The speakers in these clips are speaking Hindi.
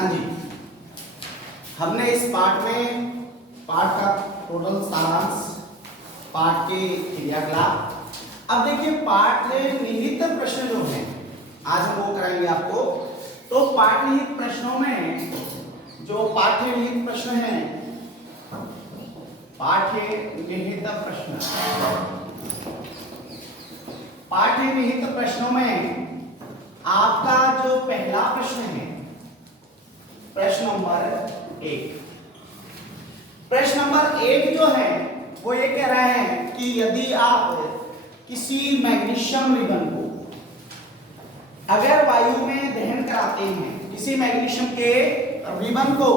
हाँ जी, हमने इस पाठ में पाठ का टोटल सारांश, पाठ के क्रियाकलाप। अब देखिए पाठ निहित प्रश्न जो है आज हम वो कराएंगे आपको। तो पाठ निहित प्रश्नों में जो पाठ्य निहित प्रश्न है, पाठ्य निहित प्रश्न, पाठ्य निहित प्रश्नों में आपका जो पहला प्रश्न है, प्रश्न नंबर 1। प्रश्न नंबर 1 जो है वो ये कह रहा है कि यदि आप किसी मैग्नीशियम रिबन को अगर वायु में दहन कराते हैं, किसी मैग्नीशियम के रिबन को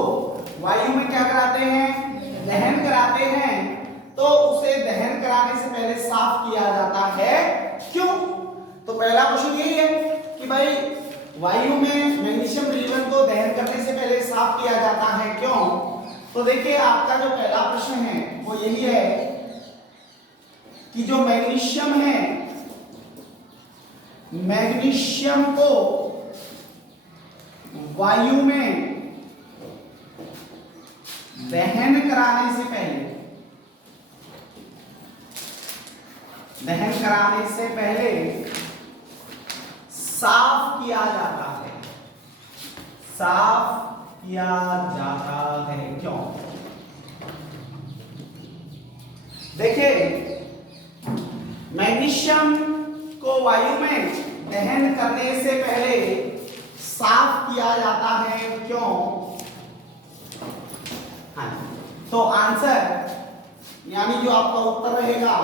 वायु में क्या कराते हैं, दहन कराते हैं, तो उसे दहन कराने से पहले साफ किया जाता है, क्यों? तो पहला क्वेश्चन यही है कि भाई वायु में मैग्नीशियम रिबन को दहन करने से पहले साफ किया जाता है, क्यों? तो देखिए आपका जो पहला प्रश्न है वो यही है कि जो मैग्नीशियम है, मैग्नीशियम को वायु में दहन कराने से पहले, दहन कराने से पहले साफ किया जाता है, साफ किया जाता है, क्यों? देखिए मैग्नीशियम को वायु में दहन करने से पहले साफ किया जाता है, क्यों? हाँ, तो आंसर यानी जो आपका उत्तर रहेगा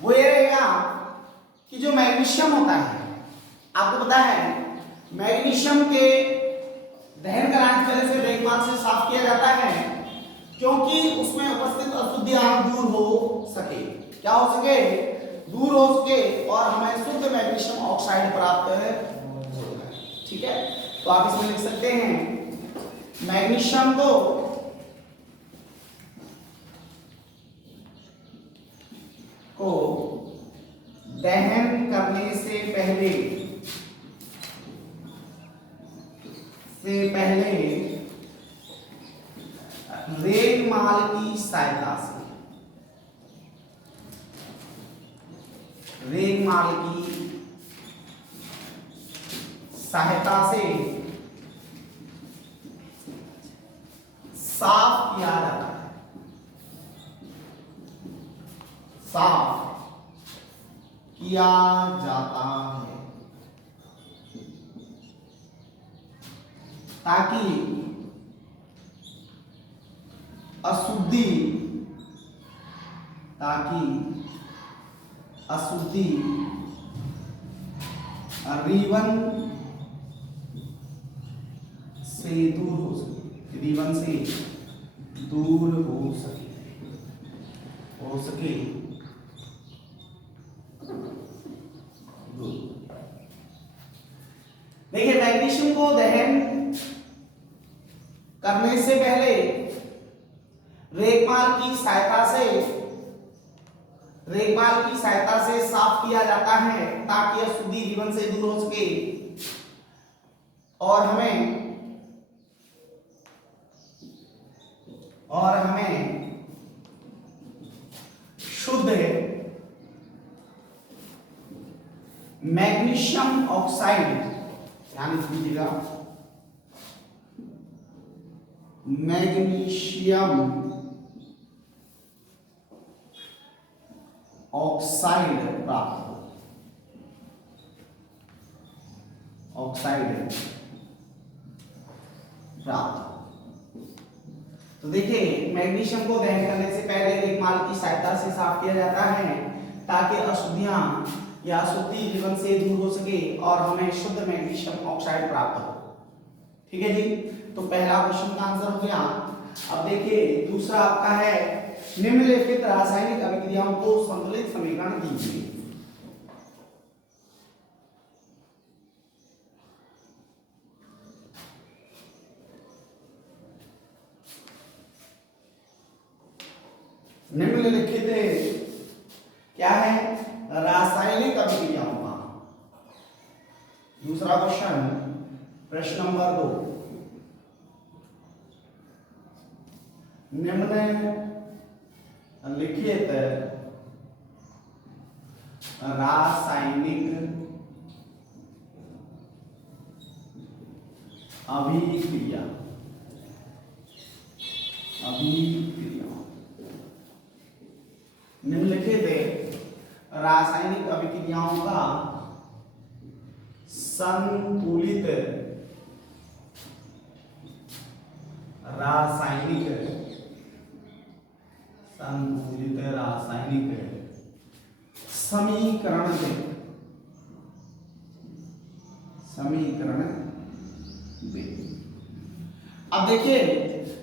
वो ये रहेगा कि जो मैग्नीशियम होता है, आपको पता है मैग्नीशियम के दहन कराने से पहले रेगमाल से साफ किया जाता है, क्योंकि उसमें उपस्थित अशुद्धियां दूर हो सके, क्या हो सके, दूर हो सके और हमें शुद्ध मैग्नीशियम ऑक्साइड प्राप्त हो। ठीक है, तो आप इसमें लिख सकते हैं मैग्नीशियम को दहन करने से पहले रेगमाल की सहायता से, रेगमाल की सहायता से साफ किया जाता है, साफ किया जाता है, ताकि अशुद्धि रिबन से दूर हो सके, रिबन से दूर हो सके। देखिए मैग्नीशियम को दहन करने से पहले रेगमाल की सहायता से साफ किया जाता है, ताकि अशुद्धि रिबन से दूर हो सके और हमें शुद्ध मैग्नीशियम ऑक्साइड, ध्यान दीजिएगा, मैग्नीशियम ऑक्साइड प्राप्त हो, ऑक्साइड प्राप्त। तो देखिए मैग्नीशियम को दहन करने से पहले रेगमाल की सहायता से साफ किया जाता है, ताकि अशुद्धियां या अशुद्धि रिबन से दूर हो सके और हमें शुद्ध मैग्नीशियम ऑक्साइड प्राप्त हो। ठीक है जी, तो पहला क्वेश्चन का आंसर हो गया। अब देखिए दूसरा आपका है निम्नलिखित रासायनिक अभिक्रियाओं को संतुलित समीकरण दीजिए। निम्नलिखित क्या है, रासायनिक अभिक्रियाओं का। दूसरा क्वेश्चन प्रश्न नंबर 2, निम्नलिखित रासायनिक अभिक्रिया निम्नलिखित रासायनिक अभिक्रियाओं का संतुलित रासायनिक समीकरण दे। अब देखिए,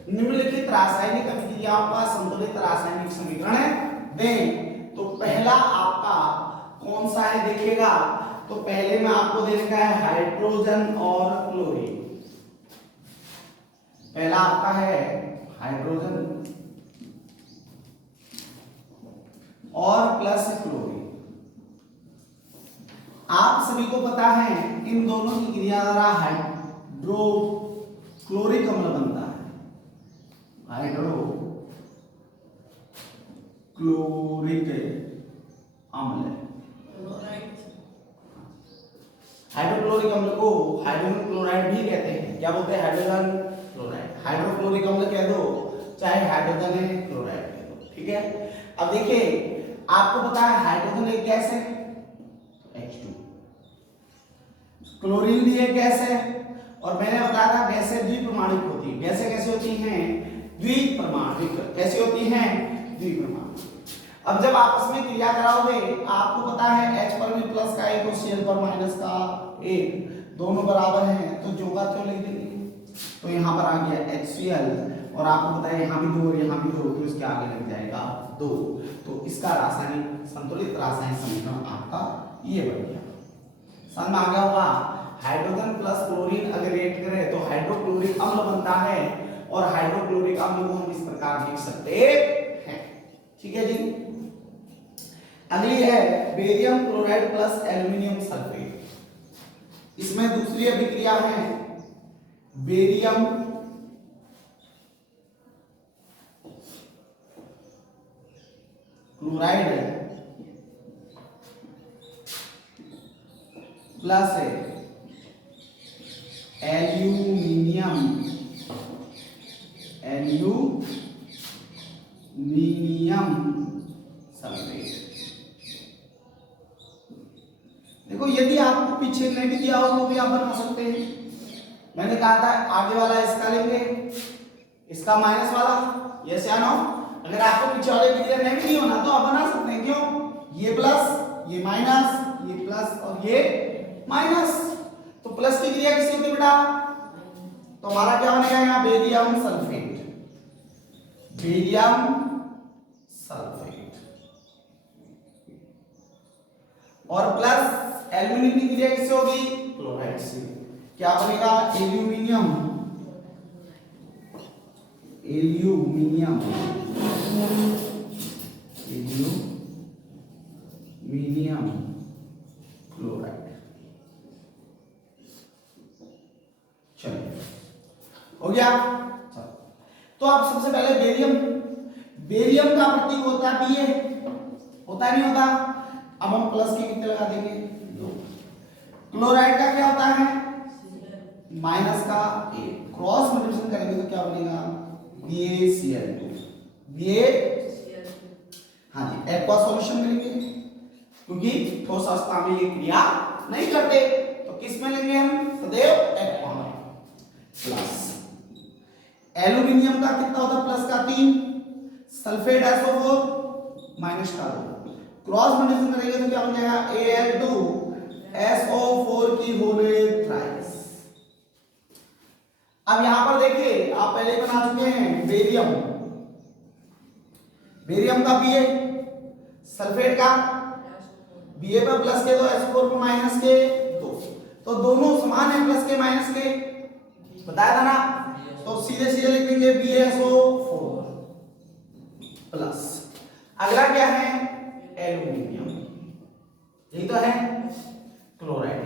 निम्नलिखित रासायनिक अभिक्रियाओं का संतुलित रासायनिक समीकरण दें, तो पहला आपका कौन सा है देखिएगा। तो पहले में आपको देने का है हाइड्रोजन और क्लोरीन। पहला आपका है हाइड्रोजन और प्लस क्लोरीन। आप सभी को पता है इन दोनों की क्रिया द्वारा हाइड्रोक्लोरिक अम्ल बनता है। हाइड्रोक्लोरिक अम्ल, हाइड्रोक्लोरिक अम्ल को हाइड्रोजन क्लोराइड भी कहते हैं। क्या बोलते हैं? Hydrogen chloride. हाइड्रोक्लोरिक अम्ल कह दो, चाहे हाइड्रोजन क्लोराइड कह दो, ठीक है। अब देखिए, आपको पता है हाइड्रोजन एक गैस है, H2, क्लोरीन भी एक गैस है, और मैंने बताया था गैसें द्विपरमाणुक होती है। गैसें कैसे होती हैं? द्विपरमाणुक। कैसे होती हैं? द्विपरमाणुक। अब जब आपस में क्रिया कराओगे, आपको पता है H पर भी प्लस का एक और Cl पर माइनस का एक, दोनों बराबर हैं, तो जो का त्यों लिख देंगे। तो यहाँ पर आ गया HCl, और आपको पता है यहाँ भी 2 और यहाँ भी 2, तो इसके आगे लग जाएगा 2। तो इसका रासायनिक संतुलित रासायनिक समीकरण आपका ये बन गया। समझ में आ गया होगा। हाइड्रोजन प्लस क्लोरीन अगर रिएक्ट करे तो हाइड्रोक्लोरिक अम्ल बनता है, और हाइड्रोक्लोरिक अम्ल को हम इस प्रकार लिख सकते हैं। ठीक है जी। अगली है barium chloride plus aluminium sulphate. इसमें दूसरी अभिक्रिया है barium chloride plus aluminium sulphate. देखो, यदि आपको पीछे नहीं भी दिया हो तो भी आप बना सकते हैं। मैंने कहा था आगे वाला इसका लेंगे, इसका माइनस वाला, यस या नो। अगर आपको पीछे वाले क्रिया नहीं भी होना तो आप बना सकते हैं। क्यों? ये प्लस, ये माइनस, ये प्लस और ये माइनस। तो प्लस की क्रिया किससे होती है बेटा? तो हमारा क्या बनेगा यहाँ? Barium sulphate. बेरियम सल्फेट और प्लस एल्यूमिनियम की क्रिया किससे होगी? क्लोराइड से। क्या बनेगा? Aluminium chloride. चलिए, हो गया। तो आप सबसे पहले बेरियम का प्रतीक होता है Ba, होता है नहीं होता? अब हम प्लस के कितने लगा देंगे? 2। क्लोराइड का क्या होता है? माइनस का 1। क्रॉस मल्टीप्लिकेशन करेंगे तो क्या बनेगा? BaCl2। हाँ जी, एक्वा सॉल्यूशन करेंगे क्योंकि ठोस अवस्था में ये क्रिया नहीं करते, तो किस में लेंगे हम? सदैव एक्वा में। प्लस एल्यूमिनियम का कितना होता है? प्लस का 3। सल्फेट SO4 माइनस का 2। क्रॉस मल्टीप्लिकेशन करेंगे तो क्या बन जाएगा? Al2SO4 की होल थ्राइस। अब यहां पर देखिए, आप पहले बना चुके हैं बेरियम का Ba, सल्फेट का Ba पर प्लस के 2, SO4 पर माइनस के 2, तो दोनों समान है प्लस के माइनस के, बताया था ना। तो सीधे सीधे लिख देंगे BaSO4 प्लस। अगला क्या है? एल्यूमिनियम, यही तो है, क्लोराइड।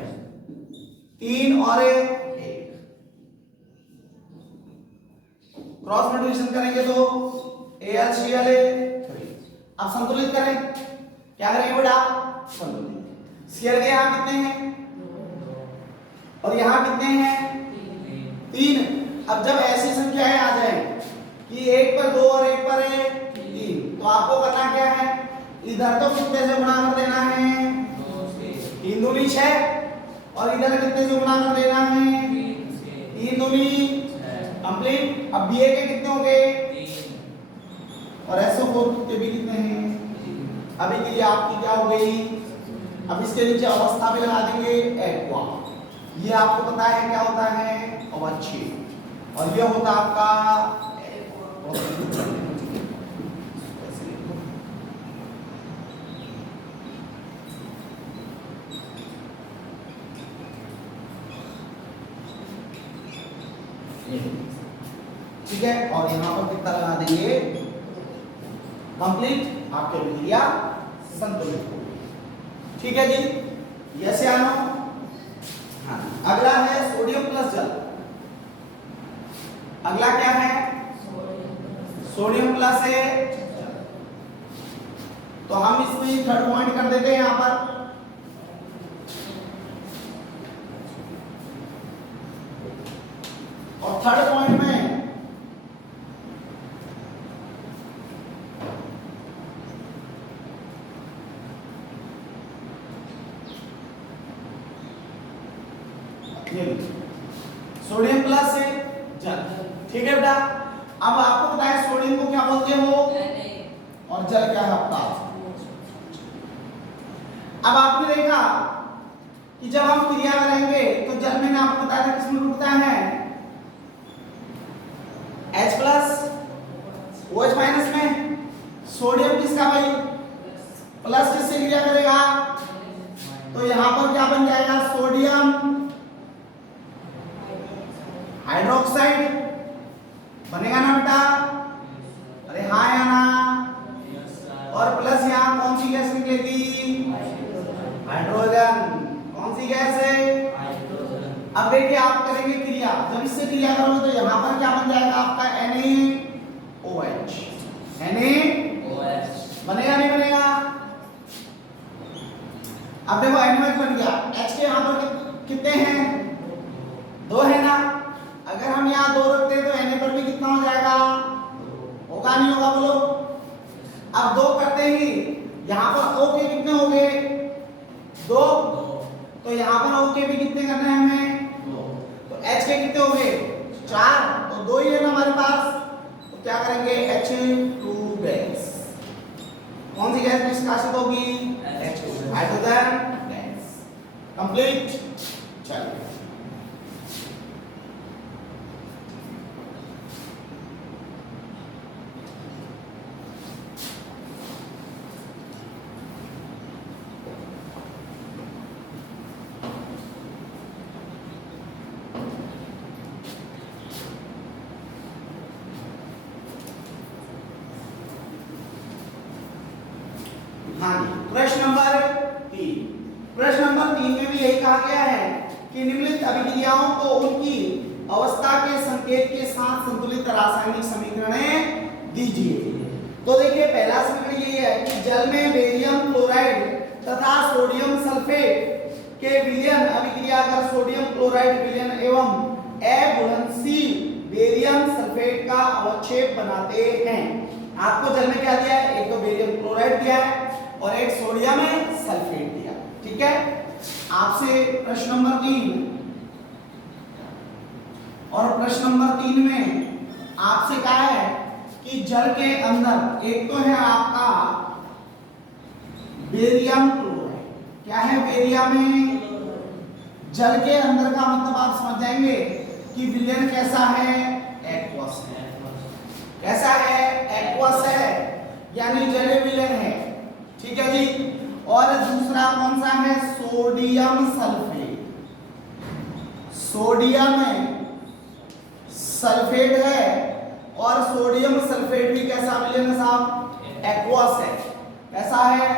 3 और 1। क्रॉस मल्टीप्लिकेशन करेंगे तो AlCl3। अब संतुलित करें, क्या करेंगे बेटा? संतुलित। Cl के यहाँ कितने हैं और यहाँ कितने हैं? 3। अब जब ऐसी संख्याएं आ जाए कि एक पर 2 और एक पर 3, तो आपको करना क्या है? इधर तो कितने से गुणा कर देना है? 3 दूनी 6, और इधर कितने से गुणा कर देना है? 3 दूनी कंप्लीट। अब BA के कितने हो गए? 3। और SO4 के भी कितने हैं? अभी के लिए आपकी क्या हो गई? अब इसके नीचे अवस्था भी लगा देंगे एक्वा। ये आपको पता है क्या होता है? अवच्छेद। और ये होता आपका ठीक है। और यहां पर कितना लगा देंगे? कंप्लीट। आपके अभिक्रिया संतुलित हो गई। ठीक है जी, यस या नो? हाँ। अगला है सोडियम प्लस जल। अगला क्या है? सोडियम प्लस है। तो हम इसमें थर्ड पॉइंट कर देते हैं यहां पर। और थर्ड पॉइंट में सोडियम प्लस से जल। ठीक है बेटा। अब आपको पता है सोडियम को क्या बोलते हो और जल क्या है आपका? अब आपने देखा कि जब हम क्रिया करेंगे तो जल में आपको बताया था किसमें रुकता है? H प्लस OH माइनस में। सोडियम किसका भाई? प्लस किससे क्रिया करेगा? तो यहां पर क्या बन जाएगा? सोडियम हाइड्रोक्साइड बनेगा ना बेटा? अरे हाँ या ना? और प्लस यहाँ कौन सी गैस निकलेगी? हाइड्रोजन। कौन सी गैस है? अब देखिए आप करेंगे क्रिया, जब इससे क्रिया करोगे तो यहाँ पर क्या बन जाएगा आपका? NaOH। NaOH बनेगा नहीं बनेगा? अब देखो NaOH बन गया। H के यहाँ पर कितने हैं? 2 है ना? अगर हम यहाँ 2 रखते हैं तो Na पर भी कितना हो जाएगा? होगा नहीं होगा बोलो? अब 2 करते ही यहाँ पर O के कितने हो गए? 2। तो यहाँ पर O के भी कितने करने हैं हमें? 2। तो H के कितने हो गए? 4। तो 2 ही है ना हमारे पास। तो क्या करेंगे? H2 gas. कौन सी गैस निष्कासित होगी? H2 hydrogen gas. कंप्लीट। चलिए प्रश्न नंबर 3। प्रश्न नंबर 3 में भी यही कहा गया है कि निम्नलिखित अभिक्रियाओं को उनकी अवस्था के संकेत के साथ संतुलित रासायनिक समीकरण दीजिए। तो देखिए पहला समीकरण यही है कि जल में बेरियम क्लोराइड तथा सोडियम सल्फेट के विलयन अभिक्रिया कर सोडियम क्लोराइड विलयन एवं अघुलनशील बेरियम सल्फेट का अवक्षेप बनाते हैं। आपको जल में क्या दिया है? एक तो बेरियम क्लोराइड दिया है और एक सोडियम सल्फेट दिया। ठीक है। आपसे प्रश्न नंबर 3 और प्रश्न नंबर 3 में आपसे कहा है कि जल के अंदर एक तो है आपका बेरियम क्लोराइड। क्या है बेरियम? जल के अंदर का मतलब आप समझ जाएंगे कि विलयन कैसा है? एक्वस है। कैसा है? एक्वस है, यानी जलीय विलयन है। ठीक है जी। और दूसरा कौन सा है? Sodium sulphate. सोडियम सल्फेट है और सोडियम सल्फेट भी कैसा विलयन है साहब? एक्वस है। कैसा है?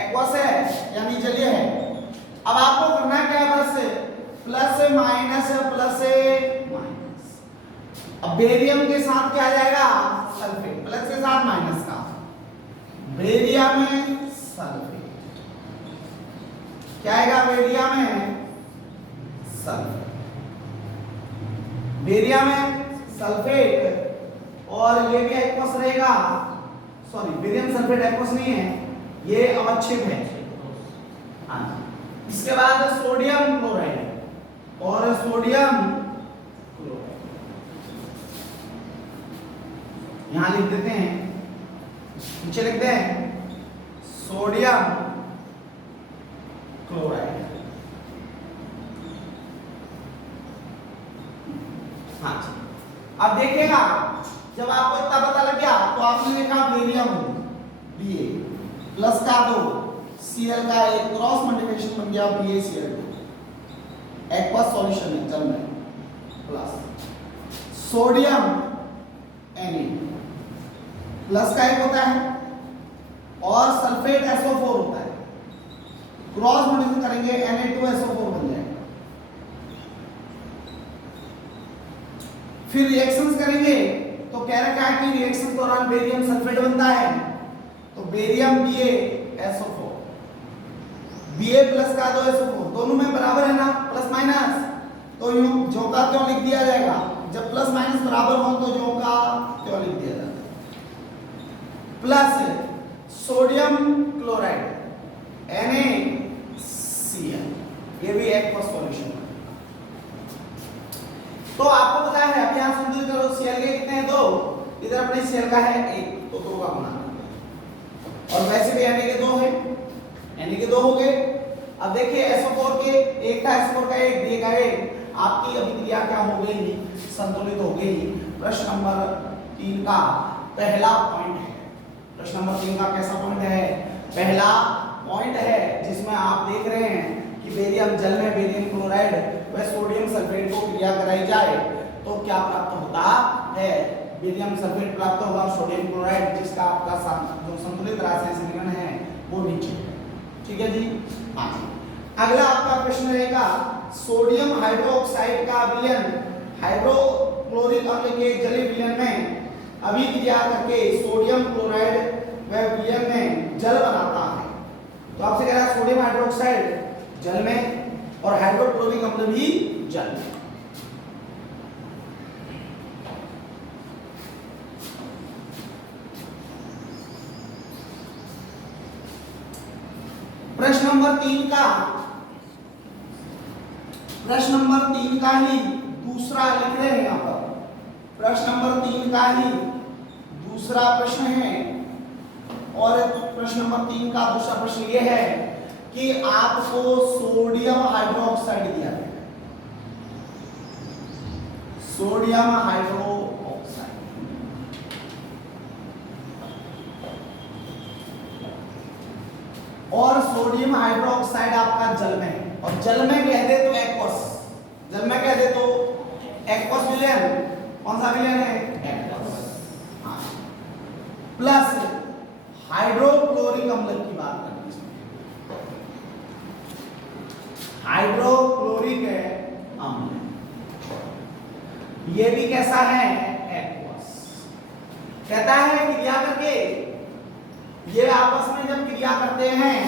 एक्वस है, यानी जलीय है। अब आपको करना क्या है? बस प्लस माइनस प्लस माइनस। अब बेरियम के साथ क्या आ जाएगा, सल्फेट, प्लस के साथ माइनस का, बेरियम में सल्फेट, क्या आएगा, बेरियम में सल्फेट, बेरियम में सल्फेट, और ये भी एक्वस रहेगा, सॉरी बेरियम सल्फेट एक्वस नहीं है, ये अवक्षेप है। हाँ, इसके बाद सोडियम क्लोराइड और सोडियम क्लोराइड यहां लिख देते हैं, नीचे लिखते हैं सोडियम क्लोराइड। हाँ, अब देखिएगा जब आपको इतना पता लग गया तो आपने लिखा बेरियम Ba प्लस का 2 Cl का एक क्रॉस मल्टीप्लिकेशन बन गया BaCl2, एक्वस सॉल्यूशन है जल में, प्लस सोडियम Na प्लस का एक होता है और सल्फेट SO4 होता है, क्रॉस मल्टीप्लिकेशन करेंगे Na2SO4 बन जाएगा। फिर रिएक्शंस करेंगे तो कह रखा है कि रिएक्शन के दौरान बेरियम सल्फेट बनता है, तो बेरियम BaSO4, Ba प्लस का 2SO4 दोनों में बराबर है ना, प्लस माइनस, तो यूं जो का त्यों लिख दिया जाएगा, जब प्लस माइनस बराबर हो तो जो का त्यों लिख दिया जाता है, प्लस सोडियम क्लोराइड NaCl, ये भी एक्वस सॉल्यूशन। तो आपको पता है, अब यहां संतुलित करो, Cl के कितने हैं, 2, इधर अपने Cl का है 1, तो 2 का गुना, और वैसे भी Na के 2 है, Na के 2 हो गए। अब देखिए SO4 के एक था, SO4 का 1, Ba का 1, आपकी अभिक्रिया क्या हो गई, संतुलित हो गई। प्रश्न नंबर 3 का पहला पॉइंट है, प्रश्न नंबर 3 का कैसा पॉइंट है, पहला पॉइंट है, जिसमें आप देख रहे हैं कि बेरियम जल में बेरियम क्लोराइड व सोडियम सल्फेट को क्रिया कराई जाए तो क्या प्राप्त होता है, बेरियम सल्फेट प्राप्त होगा, सोडियम क्लोराइड, जिसका आपका जो संतुलित रासायनिक समीकरण है वो नीचे है। ठीक है जी। हाँ, अगला आपका प्रश्न रहेगा, सोडियम हाइड्रोक्साइड का विलयन हाइड्रोक्लोरिक अम्ल के जलीय विलयन में अभिक्रिया करके सोडियम क्लोराइड व विलयन में जल बनाता है। तो आपसे कह रहा है सोडियम हाइड्रोक्साइड जल में और हाइड्रोक्लोरिक अम्ल भी जल में। प्रश्न नंबर 3 का ही दूसरा लिख रहे हैं यहां पर, प्रश्न नंबर 3 का ही दूसरा प्रश्न है, और प्रश्न नंबर 3 का दूसरा प्रश्न ये है कि आपको सोडियम हाइड्रोक्साइड दिया गया, सोडियम हाइड्रोक्साइड, और सोडियम हाइड्रोक्साइड आपका जल में है, और जल में कह दे तो एक्वस, जल में कह दे तो एक्वस विलयन, कौन सा विलयन है, एक्वस, प्लस हाइड्रोक्लोरिक अम्ल की बात करनी है, हाइड्रोक्लोरिक अम्ल, ये भी कैसा है, एक्वस। कहता है क्रिया करके, ये आपस में जब क्रिया करते हैं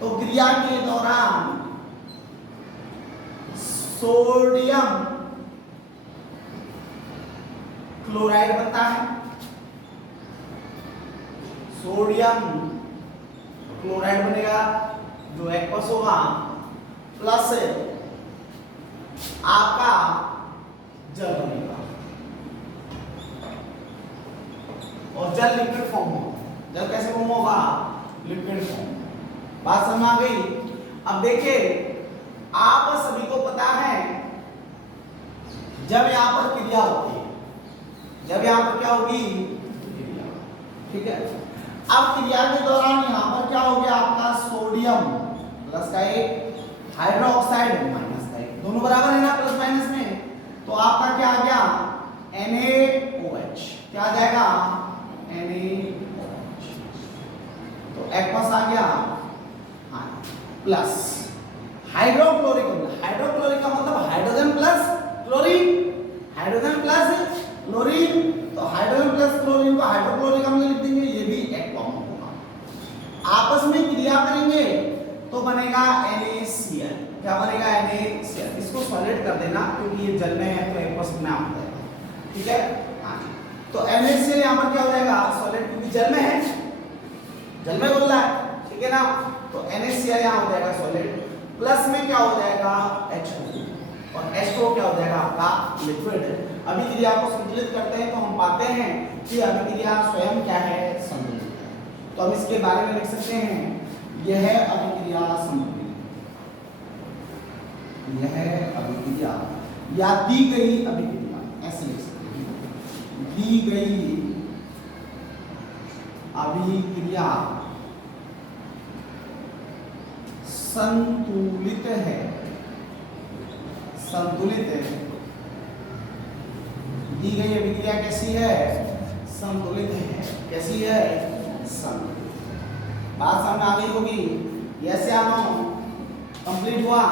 तो क्रिया के दौरान सोडियम क्लोराइड बनता है, सोडियम क्लोराइड बनेगा जो एक्वस होगा, प्लस आपका जल बनेगा, और जल लिक्विड फॉर्म होगा। जल कैसे फॉर्म होगा, लिक्विड फॉर्म। बात समझ आ गई। अब देखिए आप सभी को पता है जब यहां पर क्रिया होती है, जब यहां पर क्या होगी, ठीक है। अब क्रिया के दौरान यहां पर क्या हो गया, आपका सोडियम प्लस का 1, हाइड्रोक्साइड माइनस का 1, दोनों बराबर है ना प्लस माइनस में, तो आपका क्या आ गया, NaOH, क्या आ जाएगा, NaOH, तो एक्वस आ गया, हाँ, प्लस हाइड्रोक्लोरिक अम्ल, हाइड्रोक्लोरिक का मतलब hydrogen plus chlorine, hydrogen plus chlorine, तो हाइड्रोजन प्लस क्लोरीन को हाइड्रोक्लोरिक अम्ल लिख देंगे, ये भी एक कॉमन होगा। आपस में क्रिया करेंगे तो बनेगा NaCl। क्या बनेगा? NaCl। इसको सॉलिड कर देना क्योंकि ये जल में है तो 1% में आ जाएगा, ठीक है। हाँ, तो NaCl यहाँ पर क्या हो जाएगा? सॉलिड, क्योंकि जल में है, जल में घुल रहा है, ठीक है ना। तो NaCl यहाँ हो जाएगा सॉलिड, प्लस में क्या हो जाएगा? H2, और H2 क्या हो जाएगा? आपका लिक्विड। अभिक्रिया को संतुलित करते हैं तो हम पाते हैं कि अभिक्रिया स्वयं क्या है? संतुलित है। तो हम इसके बारे में लिख सकते हैं, यह अभिक्रिया संतुलित, यह अभिक्रिया या दी गई अभिक्रिया, ऐसे लिख सकते हैं, दी गई अभिक्रिया संतुलित है, संतुलित है। दी गई अभिक्रिया कैसी है? संतुलित है। कैसी है? संतुलित। बात समझ आ गई होगी। यस या नो? कंप्लीट हुआ?